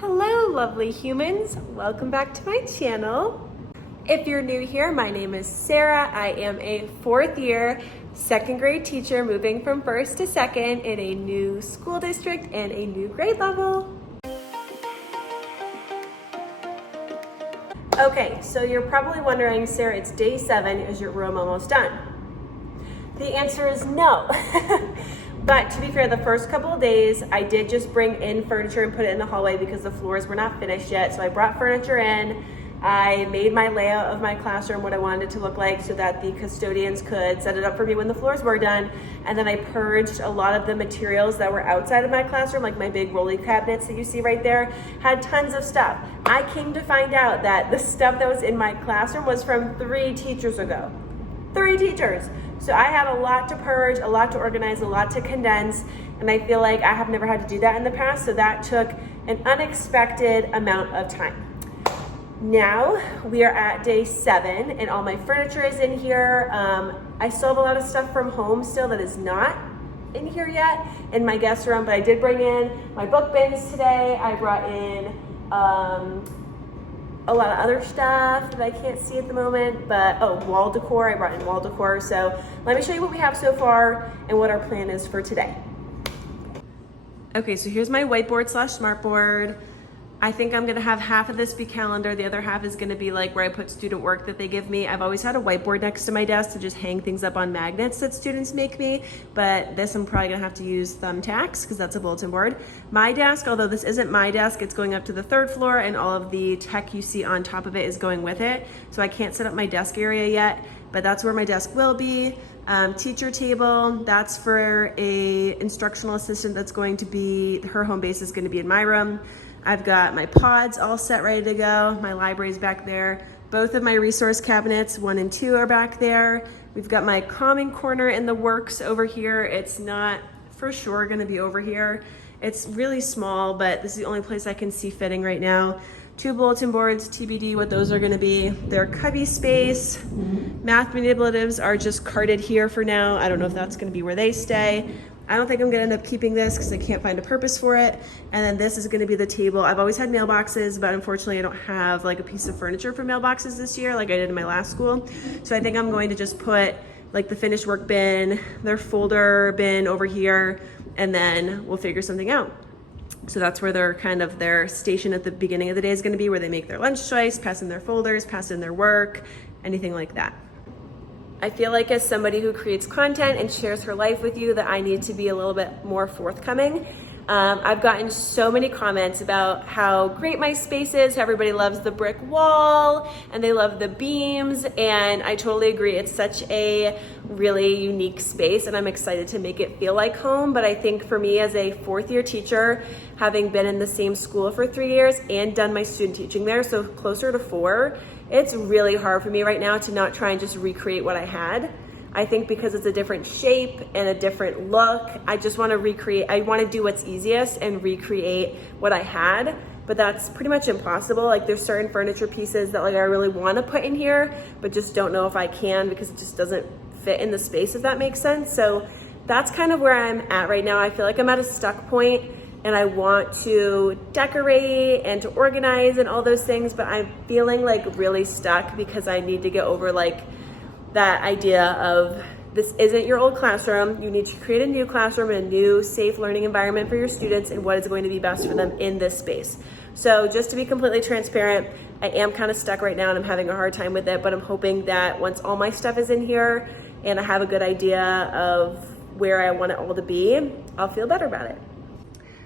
Hello, lovely humans. Welcome back to my channel. If you're new here, my name is Sarah. I am a fourth year second grade teacher moving from first to second in a new school district and a new grade level. Okay, so you're probably wondering, Sarah, it's day 7. Is your room almost done? The answer is no. But to be fair, the first couple of days, I did just bring in furniture and put it in the hallway because the floors were not finished yet. So I brought furniture in. I made my layout of my classroom, what I wanted it to look like, so that the custodians could set it up for me when the floors were done. And then I purged a lot of the materials that were outside of my classroom, like my big rolling cabinets that you see right there, had tons of stuff. I came to find out that the stuff that was in my classroom was from 3 teachers ago. 3 teachers. So I had a lot to purge, a lot to organize, a lot to condense, and I feel like I have never had to do that in the past, so that took an unexpected amount of time. Now we are at day 7 and all my furniture is in here. I still have a lot of stuff from home still that is not in here yet in my guest room, but I did bring in my book bins today. I brought in a lot of other stuff that I can't see at the moment, but wall decor. I brought in wall decor. So let me show you what we have so far and what our plan is for today. Okay, so here's my whiteboard / smartboard. I think I'm gonna have half of this be calendar. The other half is gonna be like where I put student work that they give me. I've always had a whiteboard next to my desk to just hang things up on magnets that students make me, but this I'm probably gonna have to use thumbtacks because that's a bulletin board. My desk, although this isn't my desk, it's going up to the 3rd floor and all of the tech you see on top of it is going with it. So I can't set up my desk area yet, but that's where my desk will be. Teacher table, that's for a instructional assistant that's going to be, her home base is gonna be in my room. I've got my pods all set, ready to go. My library's back there. Both of my resource cabinets, 1 and 2, are back there. We've got my calming corner in the works over here. It's not for sure gonna be over here. It's really small, but this is the only place I can see fitting right now. 2 bulletin boards, TBD what those are gonna be. They're cubby space. Math manipulatives are just carted here for now. I don't know if that's gonna be where they stay. I don't think I'm gonna end up keeping this because I can't find a purpose for it. And then this is gonna be the table. I've always had mailboxes, but unfortunately I don't have like a piece of furniture for mailboxes this year like I did in my last school. So I think I'm going to just put like the finished work bin, their folder bin over here, and then we'll figure something out. So that's where their station at the beginning of the day is gonna be, where they make their lunch choice, pass in their folders, pass in their work, anything like that. I feel like as somebody who creates content and shares her life with you that I need to be a little bit more forthcoming. I've gotten so many comments about how great my space is. Everybody loves the brick wall and they love the beams, and I totally agree. It's such a really unique space and I'm excited to make it feel like home. But I think for me as a 4th year teacher, having been in the same school for 3 years and done my student teaching there, so closer to 4, it's really hard for me right now to not try and just recreate what I had. I think because it's a different shape and a different look, I just want to recreate. I want to do what's easiest and recreate what I had, but that's pretty much impossible. Like there's certain furniture pieces that like I really want to put in here, but just don't know if I can because it just doesn't fit in the space, if that makes sense. So that's kind of where I'm at right now. I feel like I'm at a stuck point and I want to decorate and to organize and all those things, but I'm feeling like really stuck because I need to get over like that idea of this isn't your old classroom. You need to create a new classroom and a new safe learning environment for your students and what is going to be best for them in this space. So just to be completely transparent, I am kind of stuck right now and I'm having a hard time with it, but I'm hoping that once all my stuff is in here and I have a good idea of where I want it all to be, I'll feel better about it.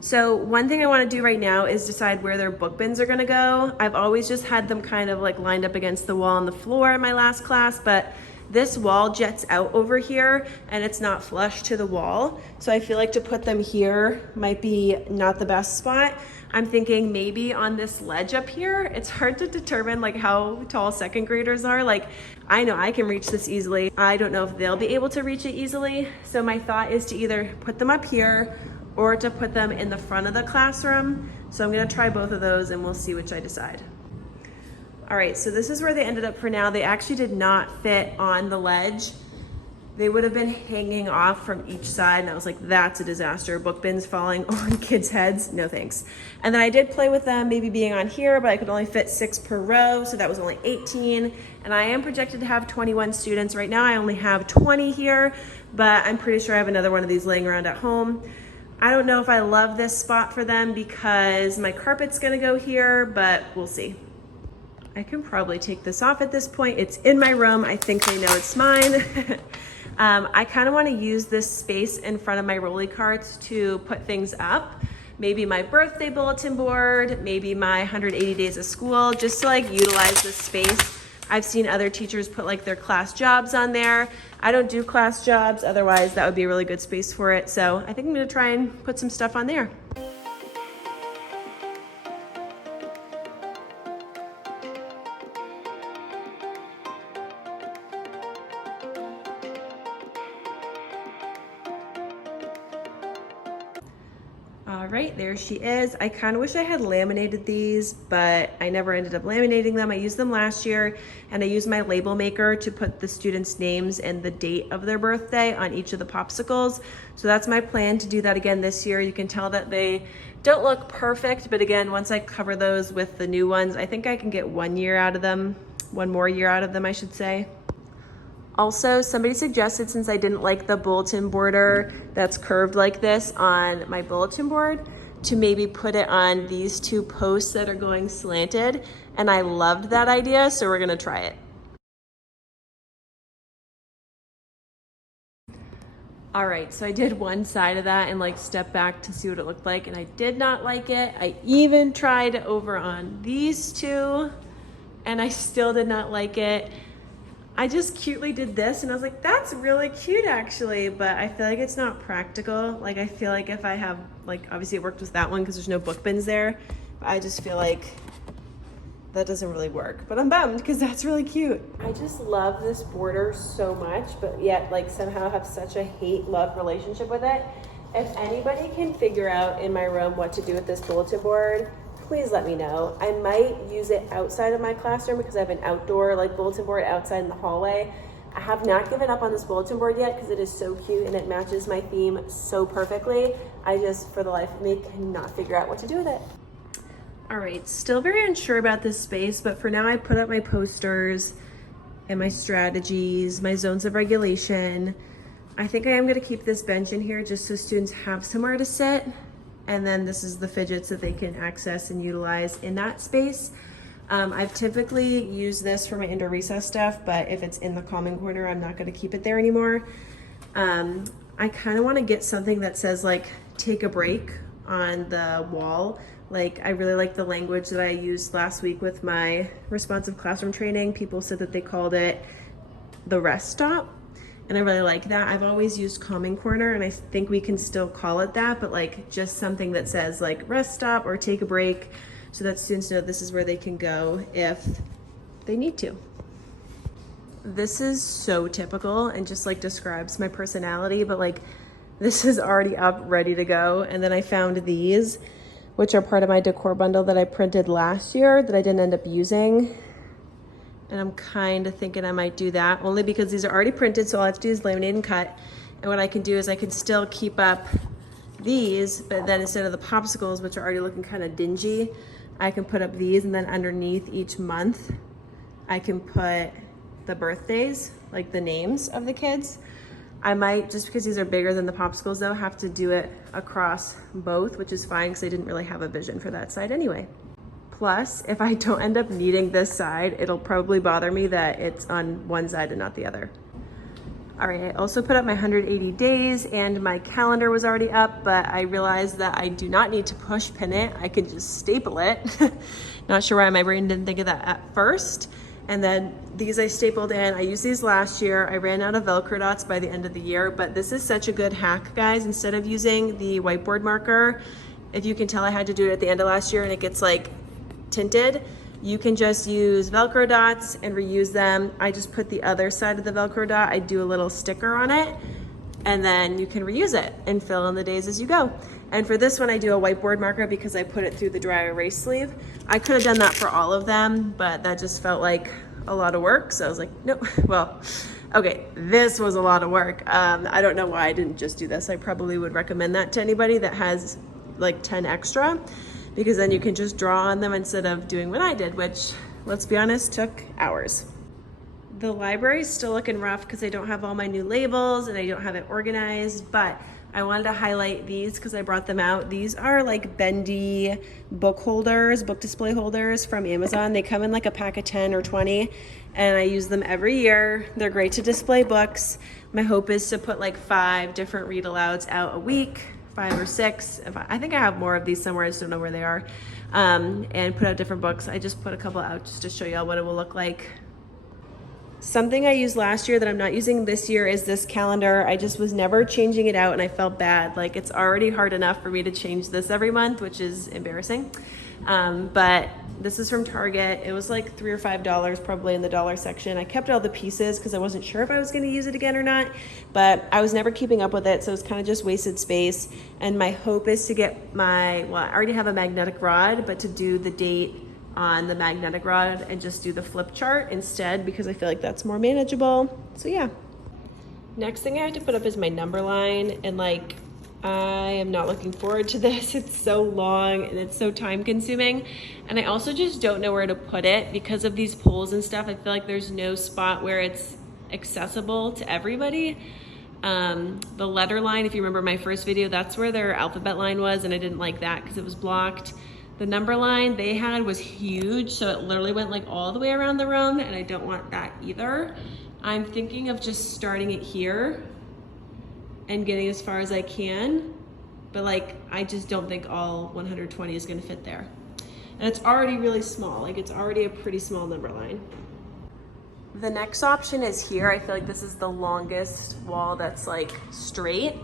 So one thing I want to do right now is decide where their book bins are going to go. I've always just had them kind of like lined up against the wall on the floor in my last class, but this wall jets out over here and it's not flush to the wall. So I feel like to put them here might be not the best spot. I'm thinking maybe on this ledge up here. It's hard to determine like how tall 2nd graders are. Like I know I can reach this easily. I don't know if they'll be able to reach it easily. So my thought is to either put them up here or to put them in the front of the classroom. So I'm gonna try both of those and we'll see which I decide. All right, so this is where they ended up for now. They actually did not fit on the ledge. they would have been hanging off from each side, and I was like, that's a disaster. Book bins falling on kids' heads, no thanks. And then I did play with them maybe being on here, but I could only fit 6 per row, so that was only 18. And I am projected to have 21 students. Right now I only have 20 here, but I'm pretty sure I have another one of these laying around at home. I don't know if I love this spot for them because my carpet's gonna go here, but we'll see. I can probably take this off at this point. It's in my room. I think they know it's mine. I kind of want to use this space in front of my rolly carts to put things up. Maybe my birthday bulletin board, maybe my 180 days of school, just to like utilize this space. I've seen other teachers put like their class jobs on there. I don't do class jobs, otherwise that would be a really good space for it. So I think I'm gonna try and put some stuff on there. All right, there she is. I kind of wish I had laminated these, but I never ended up laminating them. I used them last year, and I used my label maker to put the students' names and the date of their birthday on each of the popsicles. So that's my plan to do that again this year. You can tell that they don't look perfect, but again, once I cover those with the new ones, I think I can get 1 year out of them, 1 more year out of them, I should say. Also, somebody suggested, since I didn't like the bulletin border that's curved like this on my bulletin board, to maybe put it on these 2 posts that are going slanted. And I loved that idea, so we're gonna try it. All right, so I did one side of that and like stepped back to see what it looked like, and I did not like it. I even tried over on these 2, and I still did not like it. I just cutely did this and I was like, that's really cute actually, but I feel like it's not practical. Like I feel like if I have, like obviously it worked with that one because there's no book bins there, but I just feel like that doesn't really work. But I'm bummed because that's really cute. I just love this border so much, but yet like somehow have such a hate-love relationship with it. If anybody can figure out in my room what to do with this bulletin board, please let me know. I might use it outside of my classroom because I have an outdoor like bulletin board outside in the hallway. I have not given up on this bulletin board yet because it is so cute and it matches my theme so perfectly. I just, for the life of me, cannot figure out what to do with it. All right, still very unsure about this space, but for now I put up my posters and my strategies, my zones of regulation. I think I am gonna keep this bench in here just so students have somewhere to sit. And then this is the fidgets that they can access and utilize in that space. I've typically used this for my indoor recess stuff, but if it's in the common corner, I'm not gonna keep it there anymore. I kind of want to get something that says like, take a break on the wall. Like I really like the language that I used last week with my responsive classroom training. People said that they called it the rest stop. And I really like that. I've always used Common Corner, and I think we can still call it that, but like just something that says like rest stop or take a break so that students know this is where they can go if they need to. This is so typical and just like describes my personality, but like this is already up, ready to go. And then I found these, which are part of my decor bundle that I printed last year that I didn't end up using. And I'm kind of thinking I might do that only because these are already printed, so all I have to do is laminate and cut. And what I can do is I can still keep up these, but then instead of the popsicles, which are already looking kind of dingy, I can put up these, and then underneath each month, I can put the birthdays, like the names of the kids. I might, just because these are bigger than the popsicles though, have to do it across both, which is fine because I didn't really have a vision for that side anyway. Plus, if I don't end up needing this side, it'll probably bother me that it's on one side and not the other. All right, I also put up my 180 days and my calendar was already up, but I realized that I do not need to push pin it. I could just staple it. Not sure why my brain didn't think of that at first. And then these I stapled in. I used these last year. I ran out of Velcro dots by the end of the year, but this is such a good hack, guys. Instead of using the whiteboard marker, if you can tell I had to do it at the end of last year and it gets like tinted, you can just use Velcro dots and reuse them. I just put the other side of the Velcro dot, I do a little sticker on it, and then you can reuse it and fill in the days as you go. And for this one, I do a whiteboard marker because I put it through the dry erase sleeve. I could have done that for all of them, but that just felt like a lot of work. So I was like, nope. Well, Okay, this was a lot of work. I don't know why I didn't just do this. I probably would recommend that to anybody that has like 10 extra, because then you can just draw on them instead of doing what I did, which, let's be honest, took hours. The library's still looking rough because I don't have all my new labels and I don't have it organized, but I wanted to highlight these because I brought them out. These are like bendy book holders, book display holders from Amazon. They come in like a pack of 10 or 20, and I use them every year. They're great to display books. My hope is to put like 5 different read alouds out a week, 5 or 6. I think I have more of these somewhere, I just don't know where they are, and put out different books. I just put a couple out just to show y'all what it will look like. Something I used last year that I'm not using this year is this calendar. I just was never changing it out and I felt bad. Like, it's already hard enough for me to change this every month, which is embarrassing. But this is from Target. It was like $3 or $5 probably in the dollar section. I kept all the pieces because I wasn't sure if I was going to use it again or not, but I was never keeping up with it, so it's kind of just wasted space. And my hope is to get I already have a magnetic rod, but to do the date on the magnetic rod and just do the flip chart instead, because I feel like that's more manageable. So yeah. Next thing I have to put up is my number line, and like, I am not looking forward to this. It's so long and it's so time consuming. And I also just don't know where to put it because of these poles and stuff. I feel like there's no spot where it's accessible to everybody. The letter line, if you remember my first video, that's where their alphabet line was, and I didn't like that because it was blocked. The number line they had was huge, so it literally went like all the way around the room, and I don't want that either. I'm thinking of just starting it here and getting as far as I can, but like, I just don't think all 120 is gonna fit there. And it's already really small, like it's already a pretty small number line. The next option is here. I feel like this is the longest wall that's like straight,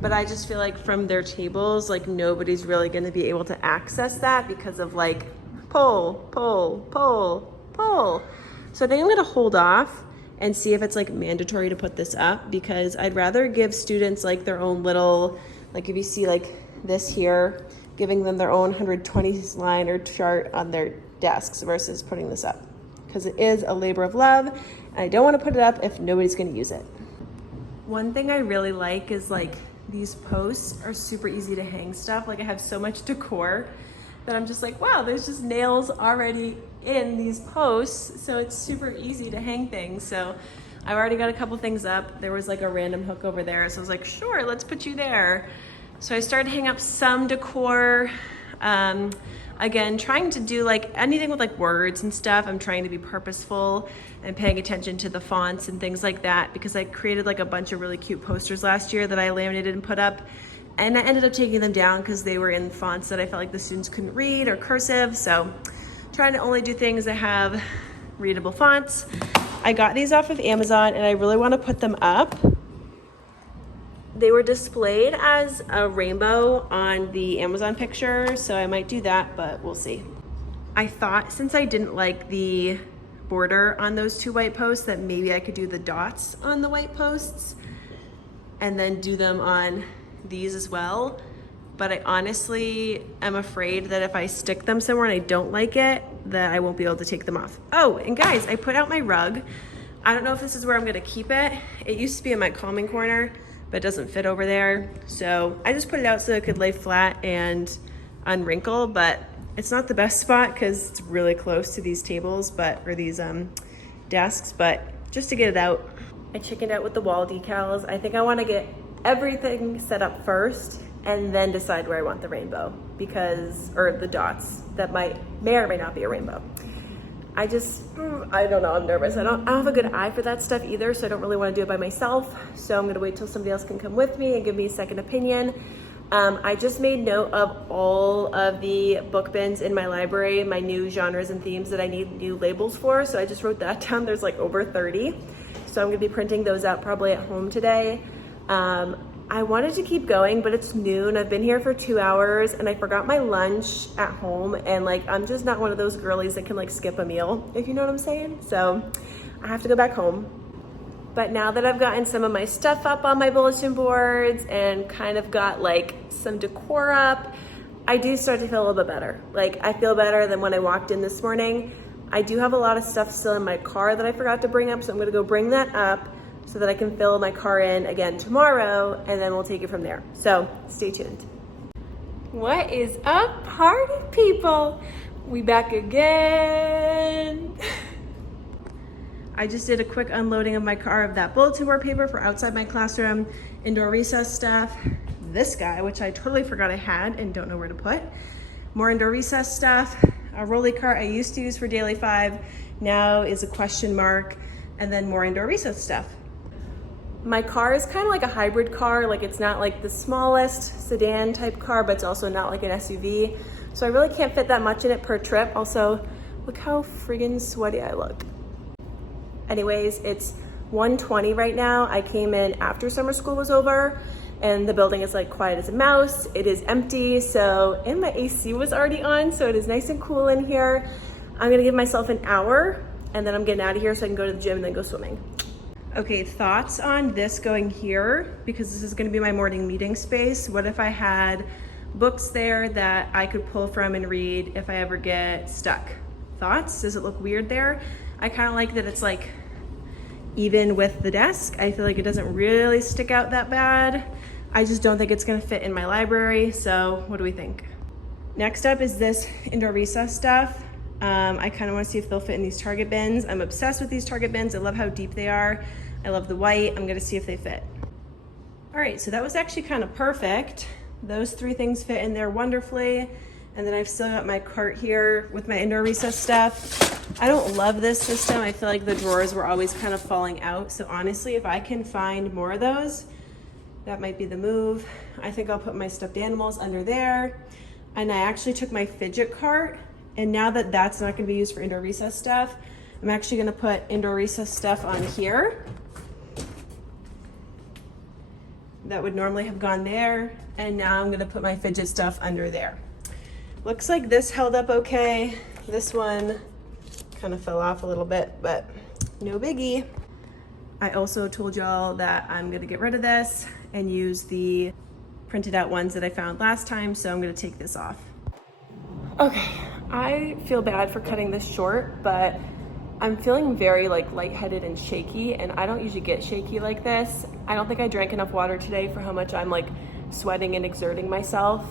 but I just feel like from their tables, like nobody's really gonna be able to access that because of like pull. So I think I'm gonna hold off and see if it's like mandatory to put this up, because I'd rather give students like their own little, like if you see like this here, giving them their own 120 line or chart on their desks versus putting this up, because it is a labor of love and I don't want to put it up if nobody's gonna use it. One thing I really like is like these posts are super easy to hang stuff. Like I have so much decor that I'm just like, wow, there's just nails already in these posts, so it's super easy to hang things. So I've already got a couple things up. There was like a random hook over there, so I was like, sure, let's put you there. So I started hanging up some decor. Again, trying to do like anything with like words and stuff. I'm trying to be purposeful and paying attention to the fonts and things like that, because I created like a bunch of really cute posters last year that I laminated and put up, and I ended up taking them down because they were in fonts that I felt like the students couldn't read or cursive. So trying to only do things that have readable fonts. I got these off of Amazon and I really want to put them up. They were displayed as a rainbow on the Amazon picture, so I might do that, but we'll see. I thought since I didn't like the border on those 2 white posts that maybe I could do the dots on the white posts and then do them on these as well. But I honestly am afraid that if I stick them somewhere and I don't like it, that I won't be able to take them off. Oh, and guys, I put out my rug. I don't know if this is where I'm gonna keep it. It used to be in my calming corner, but it doesn't fit over there. So I just put it out so it could lay flat and unwrinkle, but it's not the best spot because it's really close to these tables, or these desks, but just to get it out. I chickened out with the wall decals. I think I wanna get everything set up first and then decide where I want the rainbow, or the dots that may or may not be a rainbow. I don't know, I'm nervous. I don't have a good eye for that stuff either, so I don't really want to do it by myself. So I'm gonna wait till somebody else can come with me and give me a second opinion. I just made note of all of the book bins in my library, my new genres and themes that I need new labels for. So I just wrote that down. There's like over 30. So I'm gonna be printing those out probably at home today. I wanted to keep going, but it's noon. I've been here for 2 hours and I forgot my lunch at home, and like, I'm just not one of those girlies that can like skip a meal, if you know what I'm saying. So I have to go back home. But now that I've gotten some of my stuff up on my bulletin boards and kind of got like some decor up, I do start to feel a little bit better. Like, I feel better than when I walked in this morning. I do have a lot of stuff still in my car that I forgot to bring up, so I'm gonna go bring that up. so that I can fill my car in again tomorrow, and then we'll take it from there. So stay tuned. What is up, party people? We back again. I just did a quick unloading of my car of that bulletin board paper for outside my classroom, indoor recess stuff, this guy, which I totally forgot I had and don't know where to put, more indoor recess stuff, a rolly cart I used to use for Daily 5, now is a question mark, and then more indoor recess stuff. My car is kind of like a hybrid car, like it's not like the smallest sedan type car, but it's also not like an SUV. So I really can't fit that much in it per trip. Also, look how friggin' sweaty I look. Anyways, it's 1:20 right now. I came in after summer school was over and the building is like quiet as a mouse. It is empty, and my AC was already on, so it is nice and cool in here. I'm gonna give myself an hour and then I'm getting out of here so I can go to the gym and then go swimming. Okay, thoughts on this going here, because this is gonna be my morning meeting space. What if I had books there that I could pull from and read if I ever get stuck? Thoughts? Does it look weird there? I kind of like that it's like even with the desk. I feel like it doesn't really stick out that bad. I just don't think it's gonna fit in my library, so what do we think? Next up is this indoor recess stuff. I kind of want to see if they'll fit in these Target bins. I'm obsessed with these Target bins. I love how deep they are. I love the white. I'm gonna see if they fit. All right, so that was actually kind of perfect. Those three things fit in there wonderfully. And then I've still got my cart here with my indoor recess stuff. I don't love this system. I feel like the drawers were always kind of falling out. So honestly, if I can find more of those, that might be the move. I think I'll put my stuffed animals under there. And I actually took my fidget cart, and now that that's not gonna be used for indoor recess stuff, I'm actually gonna put indoor recess stuff on here. That would normally have gone there. And now I'm gonna put my fidget stuff under there. Looks like this held up okay. This one kind of fell off a little bit, but no biggie. I also told y'all that I'm gonna get rid of this and use the printed out ones that I found last time, so I'm gonna take this off. Okay, I feel bad for cutting this short, but I'm feeling very like lightheaded and shaky, and I don't usually get shaky like this. I don't think I drank enough water today for how much I'm like sweating and exerting myself.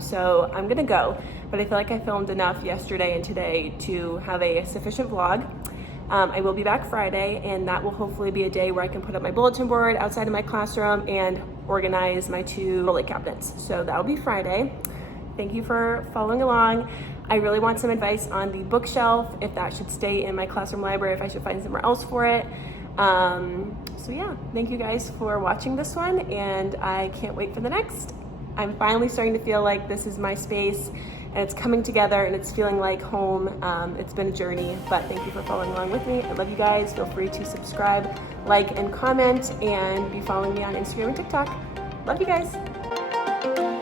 So I'm gonna go, but I feel like I filmed enough yesterday and today to have a sufficient vlog. I will be back Friday, and that will hopefully be a day where I can put up my bulletin board outside of my classroom and organize my 2 rolly cabinets. So that'll be Friday. Thank you for following along. I really want some advice on the bookshelf, if that should stay in my classroom library, if I should find somewhere else for it. So yeah, thank you guys for watching this one, and I can't wait for the next. I'm finally starting to feel like this is my space, and it's coming together, and it's feeling like home. It's been a journey, but thank you for following along with me. I love you guys. Feel free to subscribe, like, and comment, and be following me on Instagram and TikTok. Love you guys.